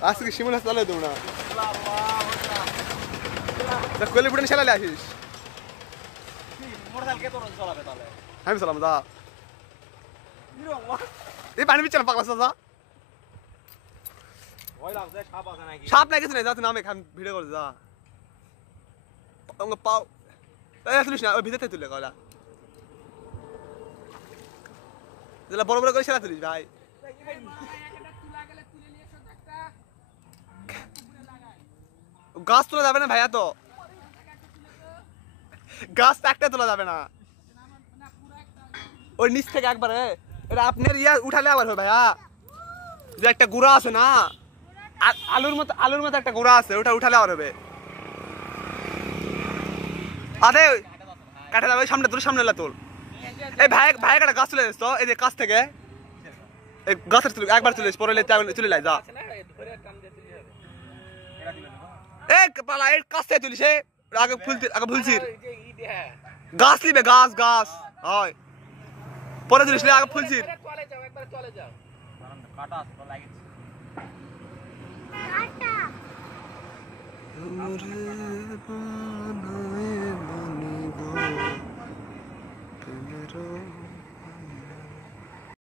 আজকে শিমুল চালাই দেবো না কইলে বুড়ান চালালে আসিস আমি চালাম দা এই পানি বিচ্ছে না পাগলা চাচা সাপ নাই কিছু নাই যা তুই নামে খান ভিডিও করে যা পাও তুলিস না ওই ভিতরে তুলে কয়লা যেটা বড় বড় করে সেটা তুলিস ভাই গাছ তোলা যাবে না ভাইয়া তো গাছ একটা তোলা যাবে না ওই নিচ থেকে একবারে এটা আপনার ইয়া উঠালে আবার হয় ভাইয়া যে একটা গুড়া আছে না আলুর মতো একটা গুড়া আছে ওটা উঠালে আবার হবে আরে কাটা যাবে সামনে তোর সামনে তোল এই ভাই একটা গাছ তুলে দিস তো এই যে কাছ থেকে এই গাছের তুলে একবার তুলে পরে তুলে লাই যা এই পালা এই কাছ থেকে তুলিস আগে ফুলছির গাছ লিবে গাছ গাছ হয় পরে তুলিস আগে ফুলছির